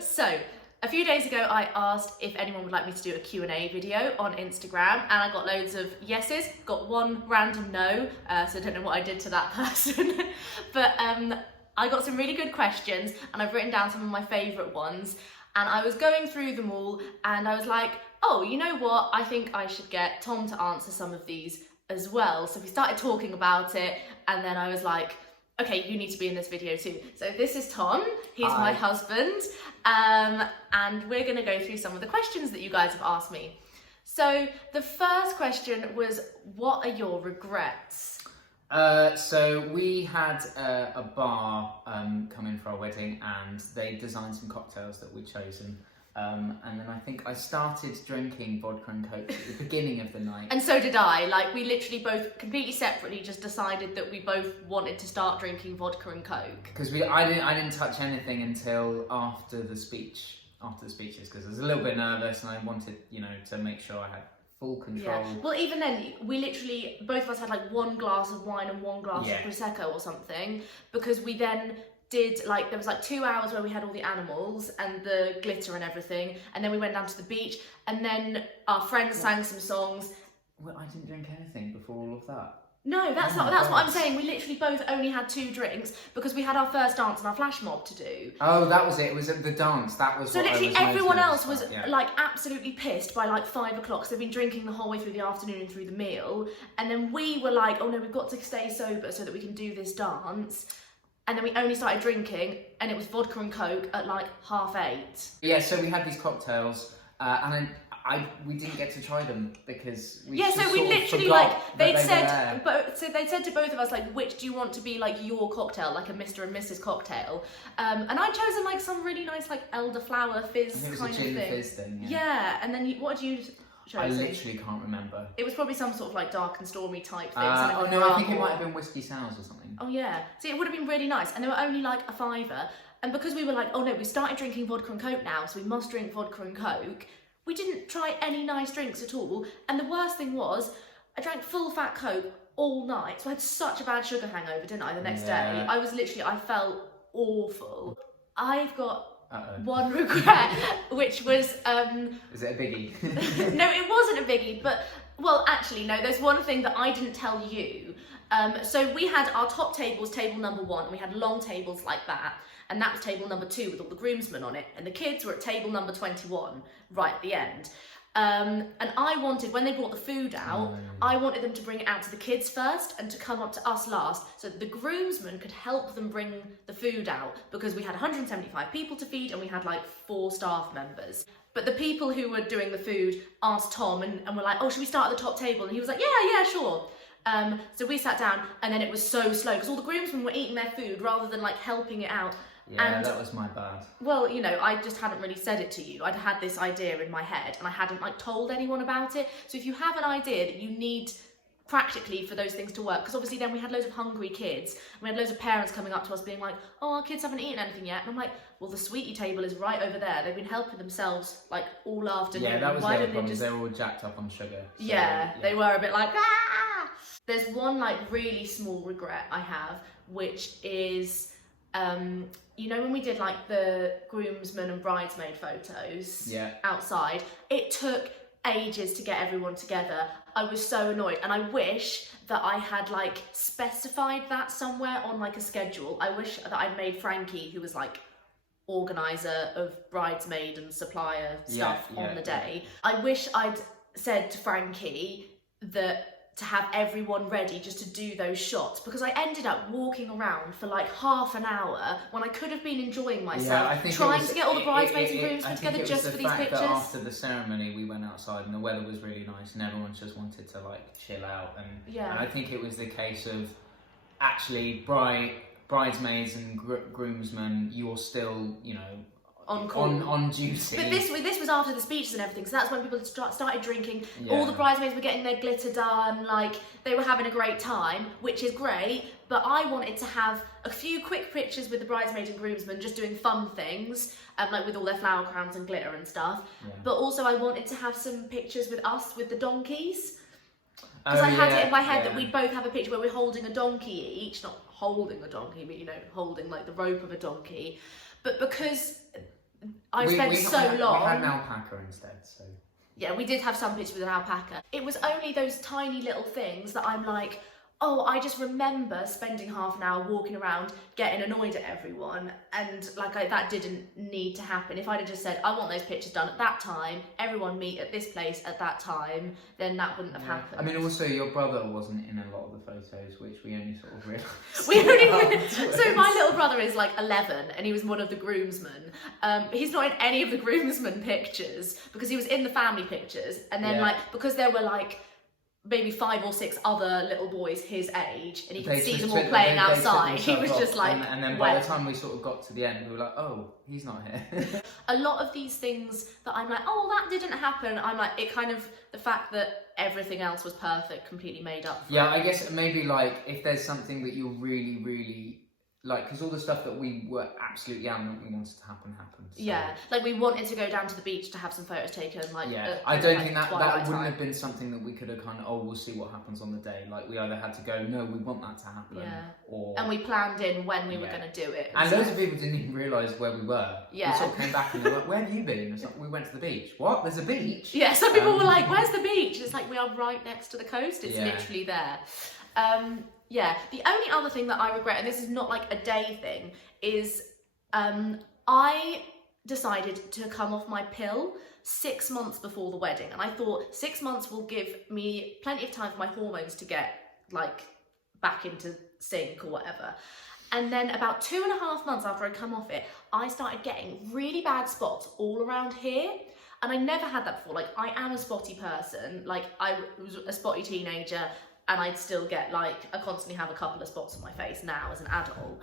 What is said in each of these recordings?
So, a few days ago I asked if anyone would like me to do a Q&A video on Instagram, and I got loads of yeses, got one random no, so I don't know what I did to that person. But I got some really good questions, and I've written down some of my favourite ones, and I was going through them all, and I was like, oh, you know what, I think I should get Tom to answer some of these as well. So we started talking about it, and then I was like, okay, you need to be in this video too. So this is Tom, he's Hi. my husband, and we're gonna go through some of the questions that you guys have asked me. So the first question was, what are your regrets? So we had a bar come in for our wedding, and they designed some cocktails that we'd chosen. And then I think I started drinking vodka and coke at the beginning of the night. And so did I. Like, we literally both completely separately just decided that we both wanted to start drinking vodka and coke. Because I didn't touch anything until after the speeches, because I was a little bit nervous and I wanted, to make sure I had full control. Yeah. Well, even then, we literally, both of us had like one glass of wine and one glass of Prosecco or something, because we then did, like, there was like 2 hours where we had all the animals and the glitter and everything, and then we went down to the beach, and then our friends sang some songs. Well, I didn't drink anything before all of that. No, that's what I'm saying. We literally both only had 2 drinks because we had our first dance and our flash mob to do. Oh, that was it. It was at the dance. That was so what literally I was everyone else was like absolutely pissed by like 5 o'clock. So they've been drinking the whole way through the afternoon and through the meal, and then we were like, oh no, we've got to stay sober so that we can do this dance. And then we only started drinking, and it was vodka and coke at like 8:30. Yeah, so we had these cocktails, and then we didn't get to try them because we so we literally they'd said to both of us, like, which do you want to be like your cocktail, like a Mr. and Mrs. cocktail, and I'd chosen like some really nice like elderflower fizz kind of thing. Fizz thing. Yeah, and then what did you choose? I literally can't remember. It was probably some sort of like dark and stormy type thing. Oh no, I think it might have been whiskey sours or something. Oh yeah, see, it would have been really nice, and they were only like £5. And because we were like, oh no, we started drinking vodka and coke now, so we must drink vodka and coke. We didn't try any nice drinks at all, and the worst thing was, I drank full fat coke all night, so I had such a bad sugar hangover, didn't I, the next day? I felt awful. I've got one regret, which was... Is it a biggie? No, it wasn't a biggie, but... Well, actually, no, there's one thing that I didn't tell you. So we had our top table was table number 1, and we had long tables like that, and that was table number 2 with all the groomsmen on it, and the kids were at table number 21, right at the end. And I wanted, when they brought the food out, I wanted them to bring it out to the kids first and to come up to us last, so that the groomsmen could help them bring the food out, because we had 175 people to feed and we had like 4 staff members. But the people who were doing the food asked Tom and were like, oh, should we start at the top table? And he was like, yeah, sure. So we sat down, and then it was so slow because all the groomsmen were eating their food rather than like helping it out. Yeah, and, that was my bad. Well, I just hadn't really said it to you. I'd had this idea in my head and I hadn't like told anyone about it. So if you have an idea that you need practically for those things to work, because obviously then we had loads of hungry kids, and we had loads of parents coming up to us being like, oh, our kids haven't eaten anything yet. And I'm like, well, the sweetie table is right over there. They've been helping themselves like all afternoon. Yeah, that was their problem. They were all jacked up on sugar. So, yeah, they were a bit like, ah! There's one like really small regret I have, which is, when we did like the groomsmen and bridesmaid photos outside, it took ages to get everyone together. I was so annoyed, and I wish that I had like specified that somewhere on like a schedule. I wish that I'd made Frankie, who was like organizer of bridesmaid and supplier stuff on the day. I wish I'd said to Frankie that to have everyone ready just to do those shots, because I ended up walking around for like half an hour when I could have been enjoying myself, trying to get all the bridesmaids and groomsmen together just for these pictures. That after the ceremony we went outside and the weather was really nice and everyone just wanted to like chill out, and I think it was the case of actually bridesmaids and groomsmen, you're still on duty. But this was after the speeches and everything, so that's when people started drinking. All the bridesmaids were getting their glitter done, like they were having a great time, which is great. But I wanted to have a few quick pictures with the bridesmaids and groomsmen just doing fun things, like with all their flower crowns and glitter and stuff. But also I wanted to have some pictures with us with the donkeys, because I had it in my head that we both have a picture where we're holding a donkey each, not holding a donkey, but holding like the rope of a donkey. But because I spent so long. We had an alpaca instead, so. Yeah, we did have some pictures with an alpaca. It was only those tiny little things that I'm like, oh, I just remember spending half an hour walking around getting annoyed at everyone, and like that didn't need to happen. If I'd have just said, I want those pictures done at that time, everyone meet at this place at that time, then that wouldn't have happened. I mean, also your brother wasn't in a lot of the photos, which we only sort of realised. So my little brother is like 11 and he was one of the groomsmen. He's not in any of the groomsmen pictures because he was in the family pictures, and then like because there were like maybe 5 or 6 other little boys his age, and he could see them all playing outside. He was just like, and then by the time we sort of got to the end, we were like, oh, he's not here. A lot of these things that I'm like, oh, that didn't happen. I'm like, it kind of, the fact that everything else was perfect completely made up for it. I guess maybe like if there's something that you're really, really like, because all the stuff that we were absolutely adamant we wanted to happen happened. So. Yeah, like we wanted to go down to the beach to have some photos taken. Like, I don't think that wouldn't have been something that we could have kind of, oh, we'll see what happens on the day. Like we either had to go, no, we want that to happen, and we planned in when we were going to do it. And loads of people didn't even realise where we were. Yeah, we sort of came back and they were like, where have you been? It's like, we went to the beach. What? There's a beach? Yeah, some people were like, where's the beach? It's like, we are right next to the coast. It's literally there. Yeah, the only other thing that I regret, and this is not like a day thing, is I decided to come off my pill 6 months before the wedding, and I thought 6 months will give me plenty of time for my hormones to get like back into sync or whatever. And then about 2.5 months after I come off it, I started getting really bad spots all around here. And I never had that before. Like, I am a spotty person. Like, I was a spotty teenager, and I'd still get like, I constantly have a couple of spots on my face now as an adult.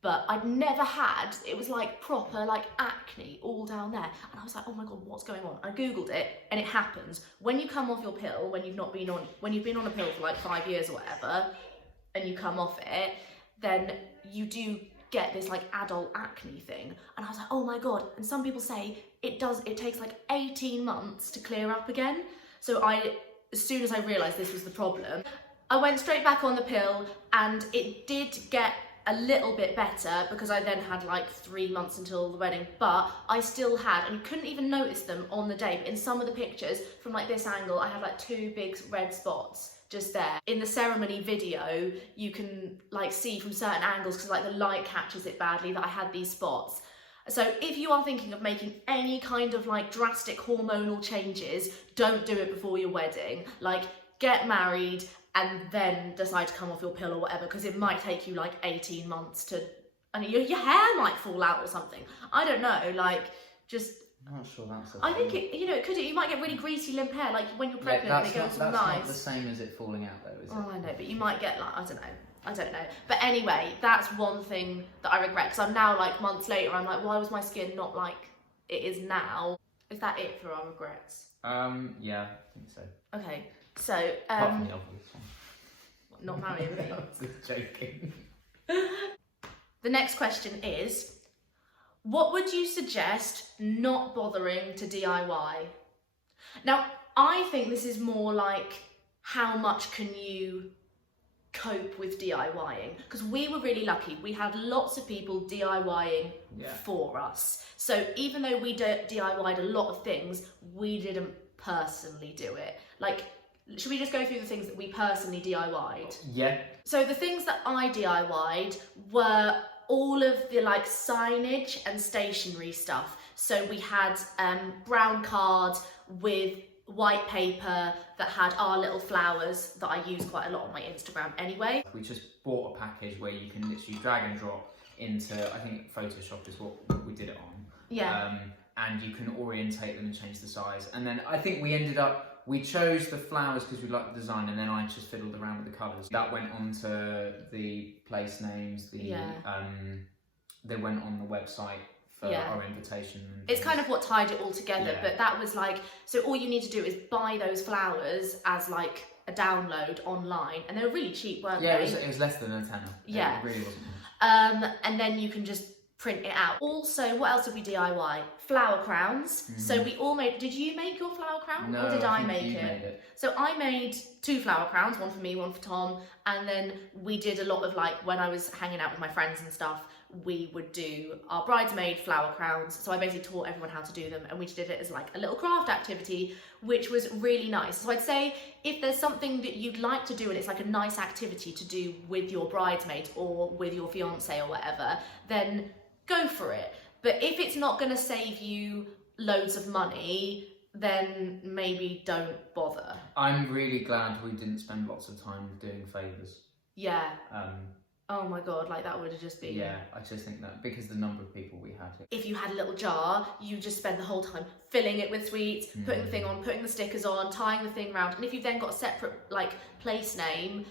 But I'd never had, it was like proper like acne all down there. And I was like, oh my God, what's going on? I Googled it, and it happens. When you come off your pill, when you've been on a pill for like 5 years or whatever, and you come off it, then you do get this like adult acne thing. And I was like, oh my God. And some people say it takes like 18 months to clear up again. So as soon as I realised this was the problem, I went straight back on the pill, and it did get a little bit better because I then had like 3 months until the wedding, but I still had, and you couldn't even notice them on the day, but in some of the pictures from like this angle, I had like 2 big red spots just there. In the ceremony video, you can like see from certain angles, because like the light catches it badly, that I had these spots. So if you are thinking of making any kind of like drastic hormonal changes, don't do it before your wedding. Like, get married and then decide to come off your pill or whatever, because it might take you like 18 months to, and your hair might fall out or something. I don't know, like, just... I'm not sure that's I think it, it could, you might get really greasy limp hair, like when you're pregnant and it goes all nice. That's not the same as it falling out though, is it? Oh, I know, but you might get like, I don't know. But anyway, that's one thing that I regret, because I'm now like months later, I'm like, why was my skin not like it is now? Is that it for our regrets? Yeah, I think so. Okay, so apart from the obvious one. Not marrying me. I was just joking. The next question is, what would you suggest not bothering to DIY? Now, I think this is more like, how much can you cope with DIYing? Because we were really lucky. We had lots of people DIYing for us. So even though we DIY'd a lot of things, we didn't personally do it. Like, should we just go through the things that we personally DIY'd? Yeah. So the things that I DIY'd were all of the like signage and stationery stuff. So we had brown cards with white paper that had our little flowers that I use quite a lot on my Instagram anyway. We just bought a package where you can literally drag and drop into, I think Photoshop is what we did it on. Yeah. And you can orientate them and change the size. And then I think we chose the flowers because we liked the design, and then I just fiddled around with the colours. That went on to the place names, they went on the website for our invitation. It's kind of what tied it all together, but that was like, so all you need to do is buy those flowers as like a download online, and they were really cheap, weren't they? Yeah, it was less than a tenner. Yeah. It really wasn't. And then you can just print it out. Also, what else did we DIY? Flower crowns. Mm-hmm. So we all made, did you make your flower crown? No, or did I make you it? Made it? So I made 2 flower crowns, one for me, one for Tom, and then we did a lot of like, when I was hanging out with my friends and stuff, we would do our bridesmaid flower crowns. So I basically taught everyone how to do them, and we did it as like a little craft activity, which was really nice. So I'd say if there's something that you'd like to do and it's like a nice activity to do with your bridesmaids or with your fiance or whatever, then go for it. But if it's not going to save you loads of money, then maybe don't bother. I'm really glad we didn't spend lots of time doing favours. Yeah. Oh my god, like that would have just been... Yeah, I just think that because the number of people we had. If you had a little jar, you just spend the whole time filling it with sweets, putting the thing on, putting the stickers on, tying the thing round. And if you've then got a separate like place name,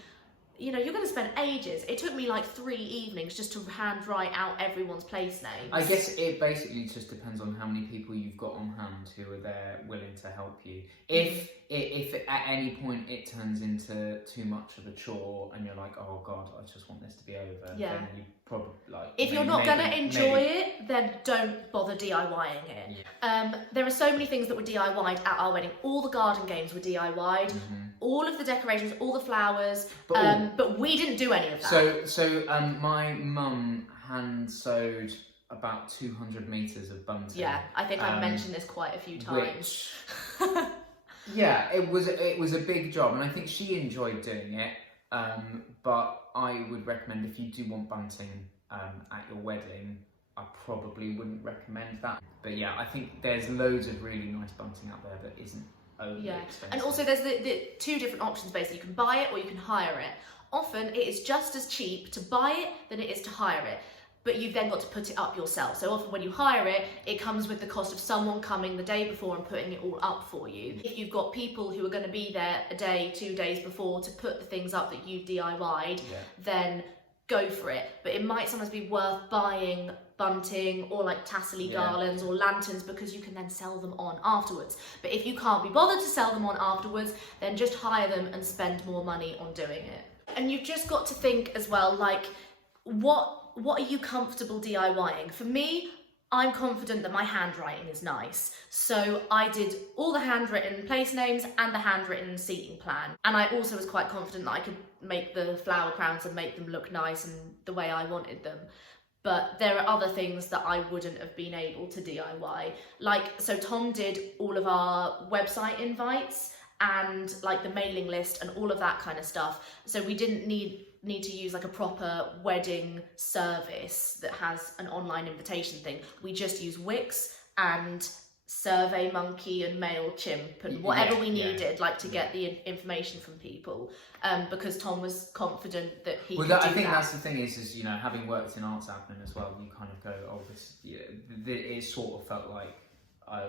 you know, you're going to spend ages. It took me like 3 evenings just to hand write out everyone's place names. I guess it basically just depends on how many people you've got on hand who are there willing to help you. If at any point it turns into too much of a chore and you're like, oh god, I just want this to be over, then you probably like... If you're not going to enjoy it, then don't bother DIYing it. Yeah. There are so many things that were DIY'd at our wedding. All the garden games were DIY'd. All of the decorations, all the flowers, but we didn't do any of that. So my mum hand sewed about 200 metres of bunting. Yeah, I think I've mentioned this quite a few times. Yeah, it was a big job, and I think she enjoyed doing it. But I would recommend, if you do want bunting at your wedding, I probably wouldn't recommend that. But yeah, I think there's loads of really nice bunting out there that isn't overly expensive. And also there's the 2 different options basically. You can buy it or you can hire it. Often it is just as cheap to buy it than it is to hire it, but you've then got to put it up yourself. So often when you hire it, it comes with the cost of someone coming the day before and putting it all up for you. If you've got people who are going to be there a day, 2 days before to put the things up that you've DIY'd, then go for it. But it might sometimes be worth buying bunting or like tassel-y garlands or lanterns, because you can then sell them on afterwards. But if you can't be bothered to sell them on afterwards, then just hire them and spend more money on doing it. And you've just got to think as well, like, what are you comfortable DIYing? For me, I'm confident that my handwriting is nice. So I did all the handwritten place names and the handwritten seating plan. And I also was quite confident that I could make the flower crowns and make them look nice and the way I wanted them. But there are other things that I wouldn't have been able to DIY. Like, so Tom did all of our website invites and like the mailing list and all of that kind of stuff. So we didn't need to use like a proper wedding service that has an online invitation thing. We just use Wix and SurveyMonkey and MailChimp and whatever we needed, like to get the information from people, because Tom was confident that he could do I think that's the thing is you know, having worked in arts admin as well, you kind of go, oh, this, it sort of felt like I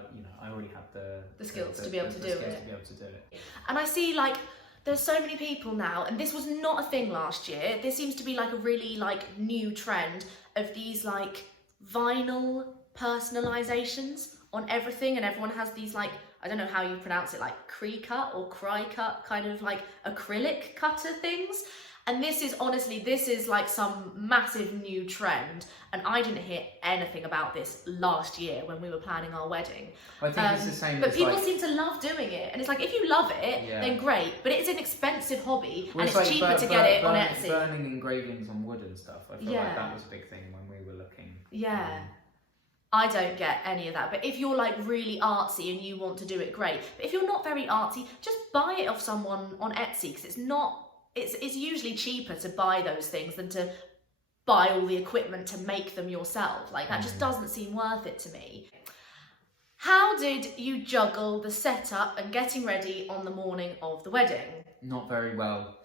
already had the skills to be able to do it. And I see like there's so many people now, and this was not a thing last year. This seems to be like a really like new trend of these like vinyl personalizations on everything, and everyone has these like, I don't know how you pronounce it, like Cricut or Cricut kind of like acrylic cutter things. And this is honestly, this is like some massive new trend, and I didn't hear anything about this last year when we were planning our wedding. I think it's the same. But people seem to love doing it, and it's like, if you love it, then great. But it's an expensive hobby, and it's like cheaper to get it on Etsy. Burning engravings on wood and stuff. I feel like that was a big thing when we were looking. Yeah. I don't get any of that, but if you're like really artsy and you want to do it, great. But if you're not very artsy, just buy it off someone on Etsy, because it's usually cheaper to buy those things than to buy all the equipment to make them yourself. Like, that just doesn't seem worth it to me. How did you juggle the setup and getting ready on the morning of the wedding? Not very well.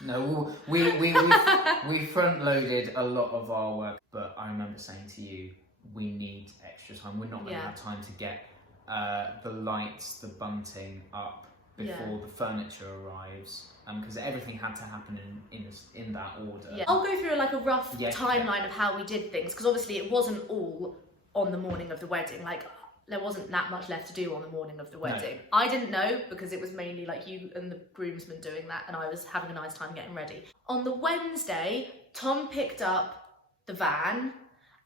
No, we front loaded a lot of our work, but I remember saying to you, we need extra time. We're not going to have time to get the lights, the bunting up before the furniture arrives, because everything had to happen in that order. Yeah. I'll go through like a rough timeline of how we did things, because obviously it wasn't all on the morning of the wedding. Like, there wasn't that much left to do on the morning of the wedding. No. I didn't know, because it was mainly like you and the groomsmen doing that, and I was having a nice time getting ready. On the Wednesday, Tom picked up the van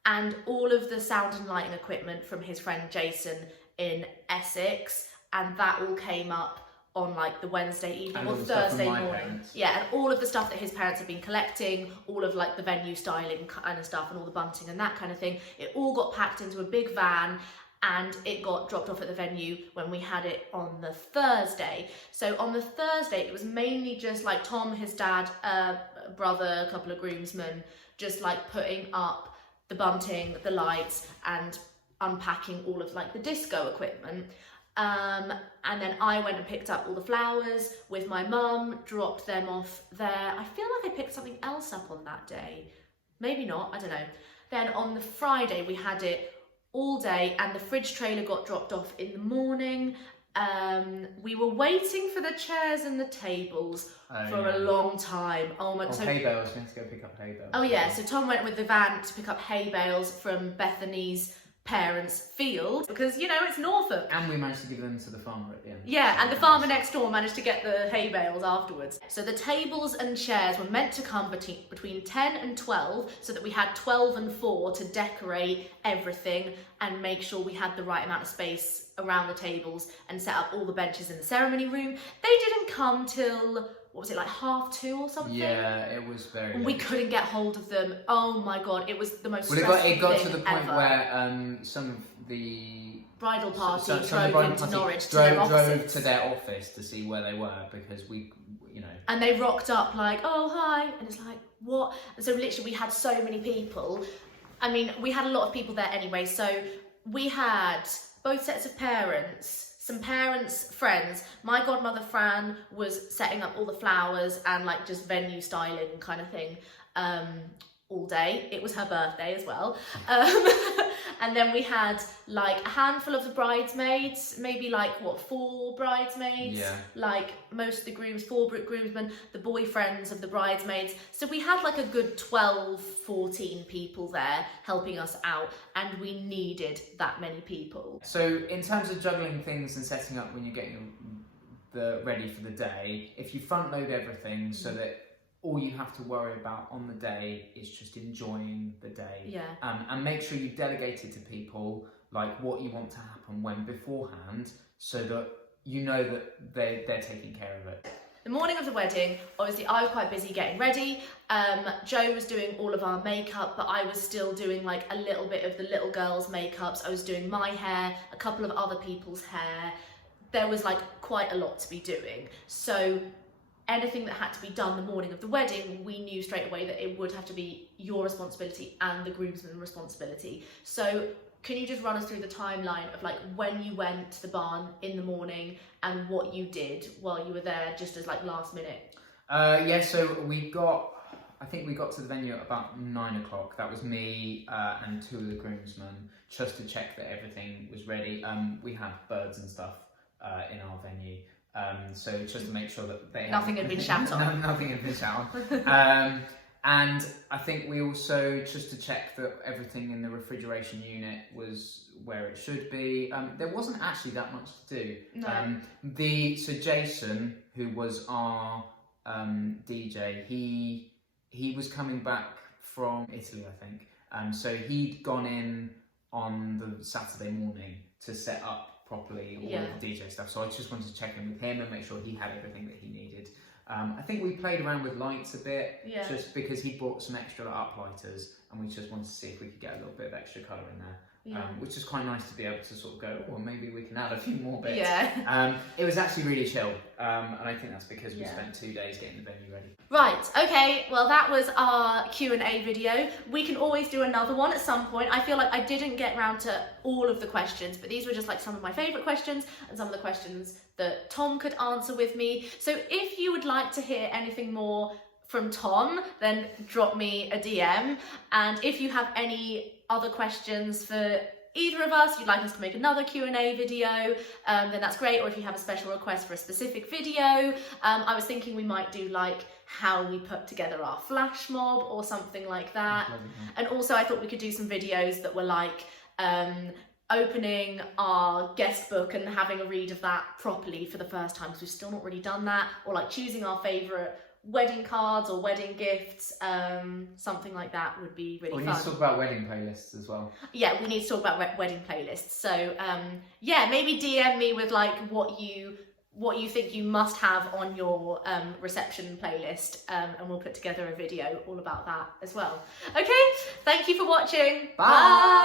and all of the sound and lighting equipment from his friend Jason in Essex, and that all came up on like the Wednesday evening And or all the stuff from Thursday my morning. parents. Yeah, and all of the stuff that his parents have been collecting, all of like the venue styling kind of stuff and all the bunting and that kind of thing, it all got packed into a big van and it got dropped off at the venue when we had it on the Thursday. So on the Thursday, it was mainly just like Tom, his dad, brother, a couple of groomsmen, just like putting up the bunting, the lights, and unpacking all of like the disco equipment. And then I went and picked up all the flowers with my mum, dropped them off there. I feel like I picked something else up on that day. Maybe not, I don't know. Then on the Friday, we had it all day and the fridge trailer got dropped off in the morning. We were waiting for the chairs and the tables for a long time. Oh my god. Hay bales, we had to go pick up hay bales. Oh yeah, so Tom went with the van to pick up hay bales from Bethany's parents' field because, you know, it's Norfolk. And we managed to give them to the farmer at the end. Yeah, and the farmer next door managed to get the hay bales afterwards. So the tables and chairs were meant to come between 10 and 12 so that we had 12 and 4 to decorate everything and make sure we had the right amount of space around the tables and set up all the benches in the ceremony room. They didn't come till, what was it, like 1:30 or something? Yeah, it was very We late. couldn't get hold of them. Oh my god, it was the most Well, stressful it got thing to the point ever. where some of the Bridal party some of the drove bridal into party Norwich to their drove offices. to their office to see where they were because we, you know. And they rocked up like, oh, hi. And it's like, what? And so literally we had so many people. I mean, we had a lot of people there anyway. So we had both sets of parents, some parents' friends. My godmother Fran was setting up all the flowers and like just venue styling kind of thing all day. It was her birthday as well. And then we had like a handful of the bridesmaids, maybe like what, 4 bridesmaids? Yeah. Like most of the grooms, 4 groomsmen, the boyfriends of the bridesmaids. So we had like a good 12, 14 people there helping us out, and we needed that many people. So in terms of juggling things and setting up when you're getting ready for the day, if you front load everything so that all you have to worry about on the day is just enjoying the day. Yeah. And make sure you delegate it to people, like what you want to happen when beforehand, so that you know that they're taking care of it. The morning of the wedding, obviously I was quite busy getting ready. Joe was doing all of our makeup, but I was still doing like a little bit of the little girls' makeups. I was doing my hair, a couple of other people's hair. There was like quite a lot to be doing. So anything that had to be done the morning of the wedding, we knew straight away that it would have to be your responsibility and the groomsman's responsibility. So can you just run us through the timeline of like when you went to the barn in the morning and what you did while you were there, just as like last minute? Yeah, so I think we got to the venue at about 9 o'clock. That was me and 2 of the groomsmen, just to check that everything was ready. We had birds and stuff in our venue. So just to make sure that Nothing had been shat on. Nothing had been shat on. And I think we also, just to check that everything in the refrigeration unit was where it should be. There wasn't actually that much to do. No. So Jason, who was our DJ, he was coming back from Italy, I think. So he'd gone in on the Saturday morning to set up properly all of the DJ stuff, so I just wanted to check in with him and make sure he had everything that he needed. I think we played around with lights a bit, just because he brought some extra uplighters and we just wanted to see if we could get a little bit of extra colour in there, which is quite nice to be able to sort of go, well, maybe we can add a few more bits. It was actually really chill, and I think that's because we spent 2 days getting the venue ready. Right, okay, well that was our Q&A video. We can always do another one at some point. I feel like I didn't get round to all of the questions, but these were just like some of my favourite questions and some of the questions that Tom could answer with me. So if you would like to hear anything more from Tom, then drop me a DM. And if you have any other questions for either of us, you'd like us to make another Q&A video, then that's great. Or if you have a special request for a specific video, I was thinking we might do like how we put together our flash mob or something like that. And also I thought we could do some videos that were like opening our guest book and having a read of that properly for the first time, because we've still not really done that, or like choosing our favourite wedding cards or wedding gifts, something like that would be really fun. We need to talk about wedding playlists as well. Yeah, we need to talk about wedding playlists. So yeah, maybe DM me with like what you what you think you must have on your reception playlist, and we'll put together a video all about that as well. Okay, thank you for watching. Bye.